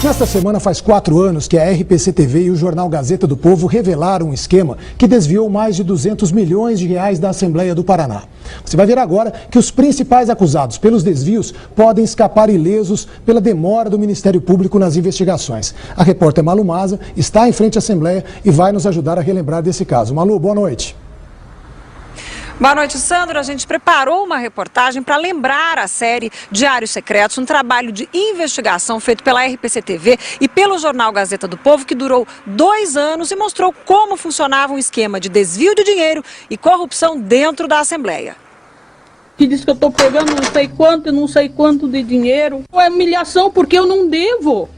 Nesta semana faz 4 anos que a RPC-TV e o jornal Gazeta do Povo revelaram um esquema que desviou mais de 200 milhões de reais da Assembleia do Paraná. Você vai ver agora que os principais acusados pelos desvios podem escapar ilesos pela demora do Ministério Público nas investigações. A repórter Malu Maza está em frente à Assembleia e vai nos ajudar a relembrar desse caso. Malu, boa noite. Boa noite, Sandro. A gente preparou uma reportagem para lembrar a série Diários Secretos, um trabalho de investigação feito pela RPC-TV e pelo jornal Gazeta do Povo, que durou 2 anos e mostrou como funcionava um esquema de desvio de dinheiro e corrupção dentro da Assembleia. Que diz que eu estou pegando não sei quanto e não sei quanto de dinheiro. É humilhação porque eu não devo.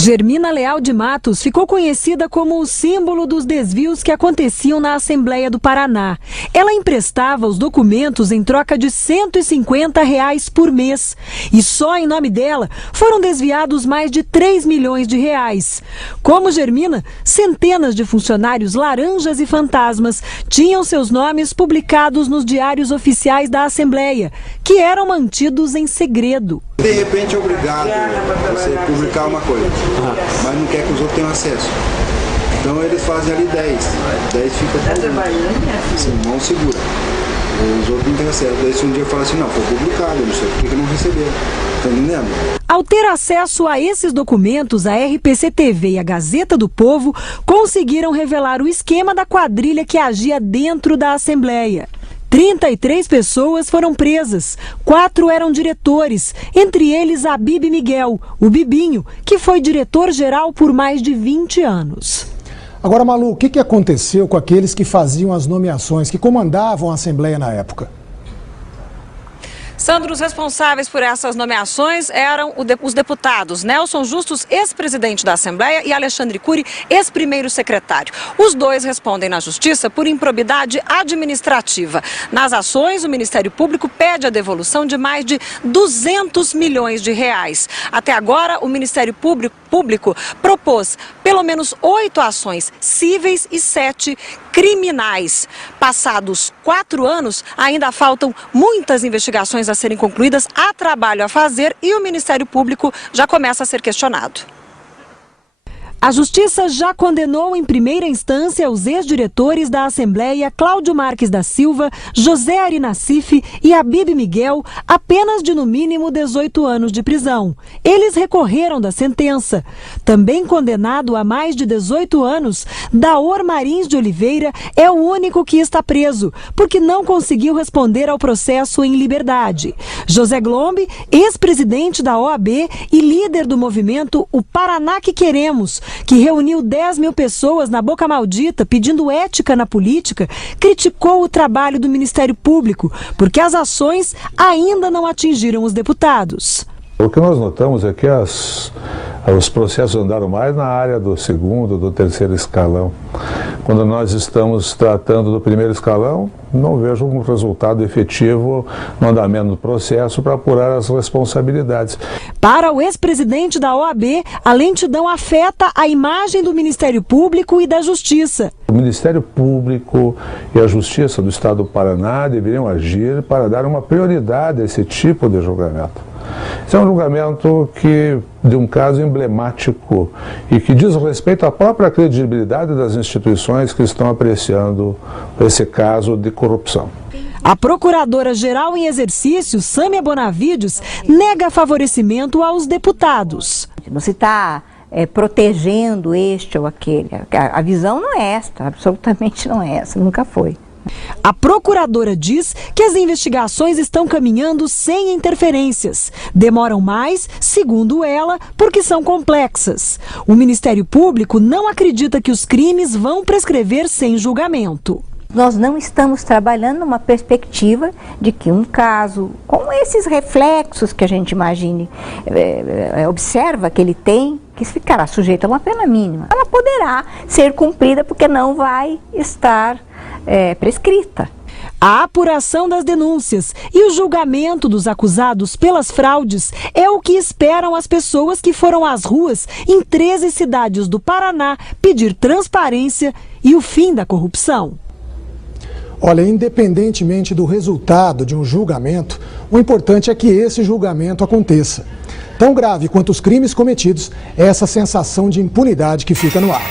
Germina Leal de Matos ficou conhecida como o símbolo dos desvios que aconteciam na Assembleia do Paraná. Ela emprestava os documentos em troca de R$ 150 por mês. E só em nome dela foram desviados mais de 3 milhões de reais. Como Germina, centenas de funcionários laranjas e fantasmas tinham seus nomes publicados nos diários oficiais da Assembleia, que eram mantidos em segredo. De repente é obrigado a você publicar uma coisa, mas não quer que os outros tenham acesso. Então eles fazem ali 10 fica assim, mão segura. Os outros não têm acesso. Daí se um dia falar assim, não, foi publicado, não sei por que não receberam. Tá entendendo? Ao ter acesso a esses documentos, a RPC-TV e a Gazeta do Povo conseguiram revelar o esquema da quadrilha que agia dentro da Assembleia. 33 pessoas foram presas, 4 eram diretores, entre eles Habib Miguel, o Bibinho, que foi diretor-geral por mais de 20 anos. Agora, Malu, o que aconteceu com aqueles que faziam as nomeações, que comandavam a Assembleia na época? Sandro, os responsáveis por essas nomeações eram os deputados Nelson Justus, ex-presidente da Assembleia, e Alexandre Cury, ex-primeiro secretário. Os dois respondem na Justiça por improbidade administrativa. Nas ações, o Ministério Público pede a devolução de mais de 200 milhões de reais. Até agora, o Ministério Público propôs pelo menos 8 ações cíveis e 7 criminais. Passados 4 anos, ainda faltam muitas investigações a serem concluídas, há trabalho a fazer e o Ministério Público já começa a ser questionado. A Justiça já condenou em primeira instância os ex-diretores da Assembleia Cláudio Marques da Silva, José Ari Nassif e Habib Miguel a penas de no mínimo 18 anos de prisão. Eles recorreram da sentença. Também condenado a mais de 18 anos, Daor Marins de Oliveira é o único que está preso, porque não conseguiu responder ao processo em liberdade. José Glombe, ex-presidente da OAB e líder do movimento O Paraná que Queremos, que reuniu 10 mil pessoas na Boca Maldita pedindo ética na política, criticou o trabalho do Ministério Público, porque as ações ainda não atingiram os deputados. O que nós notamos é que os processos andaram mais na área do segundo, do terceiro escalão. Quando nós estamos tratando do primeiro escalão, não vejo um resultado efetivo no andamento do processo para apurar as responsabilidades. Para o ex-presidente da OAB, a lentidão afeta a imagem do Ministério Público e da Justiça. O Ministério Público e a Justiça do Estado do Paraná deveriam agir para dar uma prioridade a esse tipo de julgamento. Esse é um julgamento de um caso emblemático e que diz respeito à própria credibilidade das instituições que estão apreciando esse caso de corrupção. A Procuradora-Geral em exercício, Sâmia Bonavides, nega favorecimento aos deputados. Não se está protegendo este ou aquele. A visão não é esta, absolutamente não é essa, nunca foi. A procuradora diz que as investigações estão caminhando sem interferências. Demoram mais, segundo ela, porque são complexas. O Ministério Público não acredita que os crimes vão prescrever sem julgamento. Nós não estamos trabalhando numa perspectiva de que um caso, com esses reflexos que a gente imagine, observa que ele tem, que ficará sujeito a uma pena mínima. Ela poderá ser cumprida porque não vai estar prescrita. A apuração das denúncias e o julgamento dos acusados pelas fraudes é o que esperam as pessoas que foram às ruas em 13 cidades do Paraná pedir transparência e o fim da corrupção. Olha, independentemente do resultado de um julgamento, o importante é que esse julgamento aconteça. Tão grave quanto os crimes cometidos é essa sensação de impunidade que fica no ar.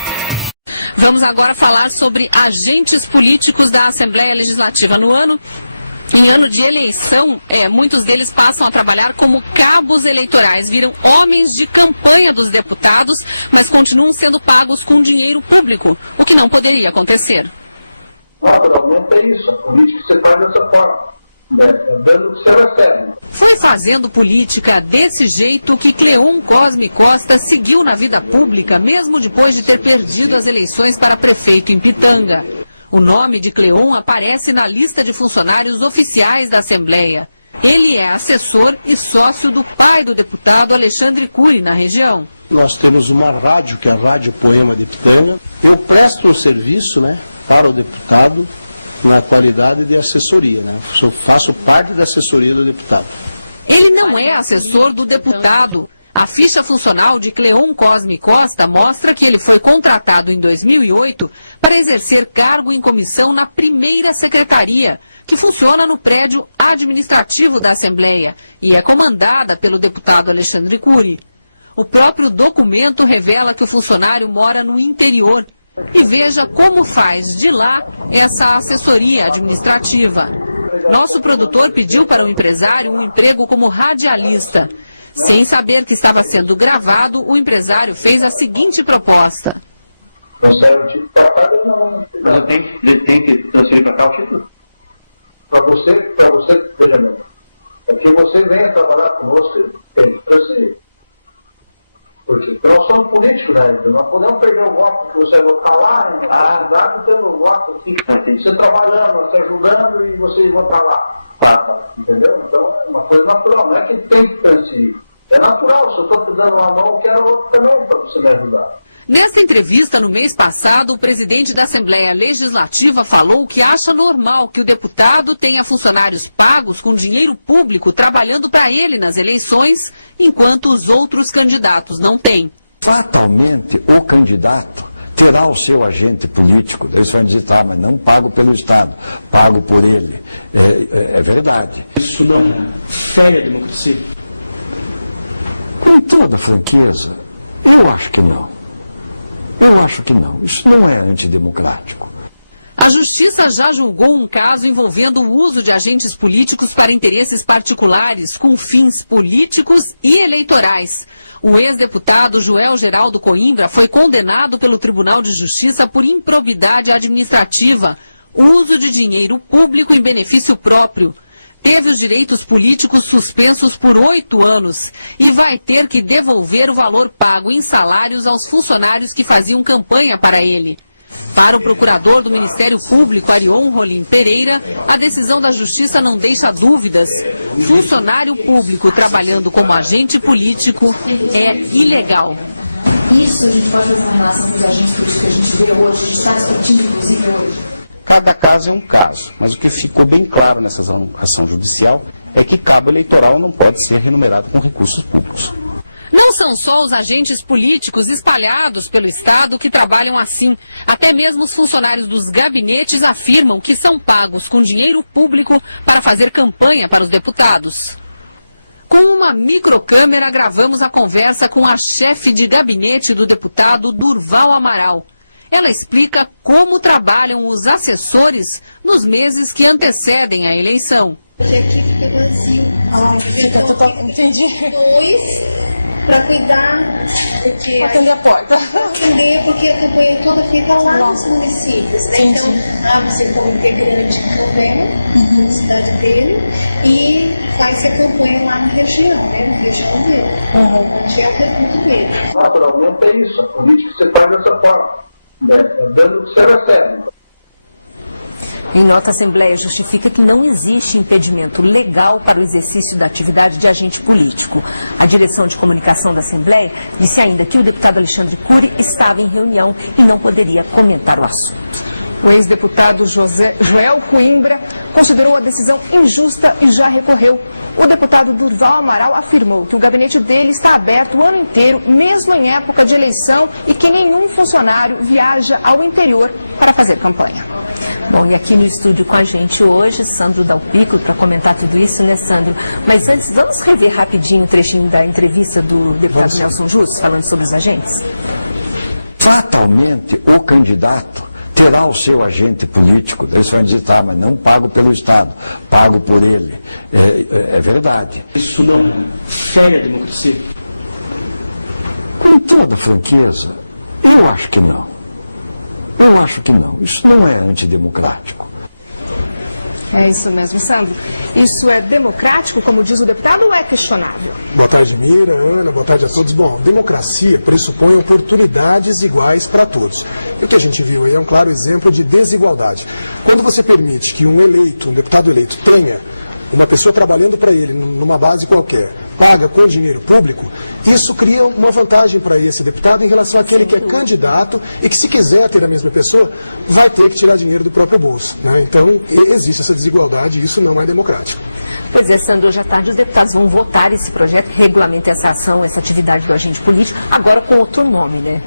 Vamos agora falar sobre agentes políticos da Assembleia Legislativa. Em ano de eleição, muitos deles passam a trabalhar como cabos eleitorais, viram homens de campanha dos deputados, mas continuam sendo pagos com dinheiro público, o que não poderia acontecer. Naturalmente é isso, a política se faz dessa forma. Dando o que você recebe. Foi fazendo política desse jeito que Cleon Cosme Costa seguiu na vida pública, mesmo depois de ter perdido as eleições para prefeito em Pitanga. O nome de Cleon aparece na lista de funcionários oficiais da Assembleia. Ele é assessor e sócio do pai do deputado Alexandre Cury, na região. Nós temos uma rádio, que é a Rádio Poema de Pitanga. Eu presto um serviço, para o deputado na qualidade de assessoria, Eu faço parte da assessoria do deputado. Ele não é assessor do deputado. A ficha funcional de Cleon Cosme Costa mostra que ele foi contratado em 2008 para exercer cargo em comissão na primeira secretaria, que funciona no prédio administrativo da Assembleia e é comandada pelo deputado Alexandre Cury. O próprio documento revela que o funcionário mora no interior. E veja como faz de lá essa assessoria administrativa. Nosso produtor pediu para o empresário um emprego como radialista. Sem saber que estava sendo gravado, o empresário fez a seguinte proposta. Transfere o título para cá ou não? Mas eu tenho que transferir para cá o título? Para você, veja bem. É que você venha trabalhar conosco, tem que transferir. Porque nós somos políticos, Nós podemos perder o voto, que você vai votar lá na cidade, tendo o voto aqui. Você trabalhando, nós te ajudando e vocês votar lá. Tá. Entendeu? Então é uma coisa natural, não é que tem que transferir. É natural, se eu estou te dando uma mão, eu quero a outra também para você me ajudar. Nesta entrevista, no mês passado, o presidente da Assembleia Legislativa falou que acha normal que o deputado tenha funcionários pagos com dinheiro público trabalhando para ele nas eleições, enquanto os outros candidatos não têm. Fatalmente, o candidato terá o seu agente político. Eles vão dizer, mas não pago pelo Estado, pago por ele. É verdade. Isso não fere a democracia? Com toda franqueza, eu acho que não. Isso não é antidemocrático. A Justiça já julgou um caso envolvendo o uso de agentes políticos para interesses particulares, com fins políticos e eleitorais. O ex-deputado Joel Geraldo Coimbra foi condenado pelo Tribunal de Justiça por improbidade administrativa, uso de dinheiro público em benefício próprio. Teve os direitos políticos suspensos por 8 anos e vai ter que devolver o valor pago em salários aos funcionários que faziam campanha para ele. Para o procurador do Ministério Público, Arion Rolim Pereira, a decisão da Justiça não deixa dúvidas. Funcionário público trabalhando como agente político é ilegal. Isso a gente pode fazer uma relação com os agentes políticos que a gente vê hoje, a gente está discutindo inclusive hoje. Cada caso é um caso, mas o que ficou bem claro nessa ação judicial é que cabo eleitoral não pode ser remunerado com recursos públicos. Não são só os agentes políticos espalhados pelo Estado que trabalham assim. Até mesmo os funcionários dos gabinetes afirmam que são pagos com dinheiro público para fazer campanha para os deputados. Com uma microcâmera, gravamos a conversa com a chefe de gabinete do deputado Durval Amaral. Ela explica como trabalham os assessores nos meses que antecedem a eleição. Porque aqui fica vazio. Fica total... Entendi. 2 para cuidar, porque atender a porta. Atender, porque a campanha é toda feita lá nos municípios, Então, você como integrante campanha na cidade dele e faz a campanha lá na região, na região dele, onde é o reduto dele. Naturalmente é isso, a política se faz dessa forma. Dando o que você recebe. Em nota, a Assembleia justifica que não existe impedimento legal para o exercício da atividade de agente político. A direção de comunicação da Assembleia disse ainda que o deputado Alexandre Cury estava em reunião e não poderia comentar o assunto. O ex-deputado Joel Coimbra considerou a decisão injusta e já recorreu. O deputado Durval Amaral afirmou que o gabinete dele está aberto o ano inteiro, mesmo em época de eleição, e que nenhum funcionário viaja ao interior para fazer campanha. Bom, e aqui no estúdio com a gente hoje, Sandro Dalpico, para comentar tudo isso, né, Sandro? Mas antes, vamos rever rapidinho o trechinho da entrevista do deputado Nelson Justo, falando sobre os agentes? Fatalmente, o candidato terá o seu agente político. Eles vão dizer, tá, mas não pago pelo Estado, pago por ele. É verdade. Isso não fere a democracia? Com toda franqueza, eu acho que não. Eu acho que não. Isso não é antidemocrático. É isso mesmo, Sandro. Isso é democrático, como diz o deputado, ou é questionável? Boa tarde, Mira, Ana, boa tarde a todos. Bom, democracia pressupõe oportunidades iguais para todos. E o que a gente viu aí é um claro exemplo de desigualdade. Quando você permite que um deputado eleito, tenha uma pessoa trabalhando para ele numa base qualquer, paga com dinheiro público, isso cria uma vantagem para esse deputado em relação àquele que é candidato e que, se quiser ter a mesma pessoa, vai ter que tirar dinheiro do próprio bolso, né? Então, existe essa desigualdade e isso não é democrático. Pois é, Sandro, hoje à tarde os deputados vão votar esse projeto que regulamenta essa ação, essa atividade do agente político, agora com outro nome, né?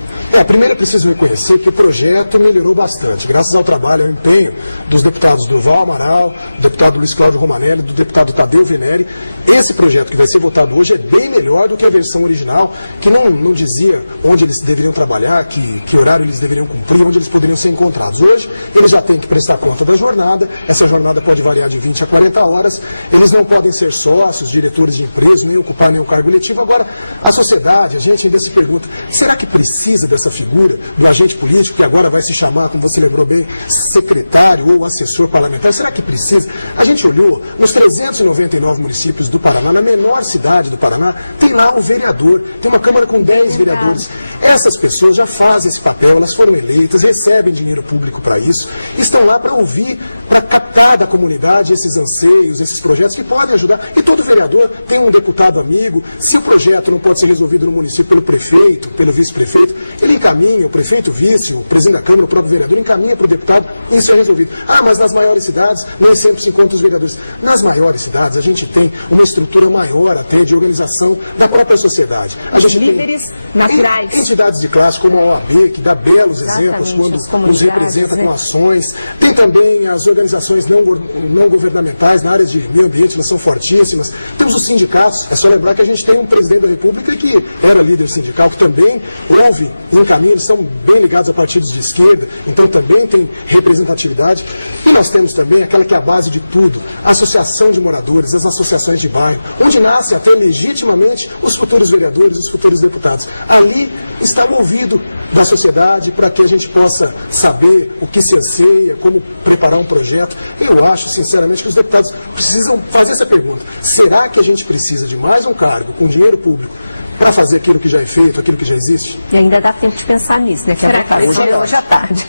Primeiro é preciso reconhecer que o projeto melhorou bastante, graças ao trabalho e ao empenho dos deputados Durval Amaral, do deputado Luiz Cláudio Romanelli, do deputado Tadeu Venere. Esse projeto que vai ser votado hoje é bem melhor do que a versão original, que não dizia onde eles deveriam trabalhar, que horário eles deveriam cumprir, onde eles poderiam ser encontrados. Hoje, eles já têm que prestar conta da jornada, essa jornada pode variar de 20 a 40 horas, eles não podem ser sócios, diretores de empresa, nem ocupar nenhum cargo eletivo. Agora, a sociedade, a gente ainda se pergunta, será que precisa dessa figura do agente político, que agora vai se chamar, como você lembrou bem, secretário ou assessor parlamentar? Será que precisa? A gente olhou, nos 399 municípios do Paraná, na menor cidade do Paraná, tem lá um vereador, tem uma Câmara com 10 vereadores. Essas pessoas já fazem esse papel, elas foram eleitas, recebem dinheiro público para isso, estão lá para ouvir, para captar da comunidade esses anseios, esses projetos que podem ajudar. E todo vereador tem um deputado amigo. Se o projeto não pode ser resolvido no município pelo prefeito, pelo vice-prefeito, ele encaminha, o prefeito, o vice, o presidente da Câmara, o próprio vereador, encaminha para o deputado e isso é resolvido. Mas nas maiores cidades nem sempre se encontra os vereadores. Nas maiores cidades a gente tem uma estrutura maior até de organização da própria sociedade. A gente líderes tem naturais. Entidades de classe como a OAB, que dá belos exemplos quando nos representa com ações. Tem também as organizações não governamentais na área de meio ambiente, elas são fortíssimas. Temos os sindicatos, é só lembrar que a gente tem um presidente da República que era líder sindical, que também ouve e encaminha, eles são bem ligados a partidos de esquerda, então também tem representatividade. E nós temos também aquela que é a base de tudo, a associação de moradores, as associações de bairro, onde nascem até legitimamente os futuros vereadores, os futuros deputados. Ali está o ouvido da sociedade para que a gente possa saber o que se anseia, como preparar um projeto. Eu acho, sinceramente, que os deputados precisam fazer essa pergunta. Será que a gente precisa de mais um cargo com dinheiro público para fazer aquilo que já é feito, aquilo que já existe? E ainda dá tempo de pensar nisso, né? Que é hoje à tarde.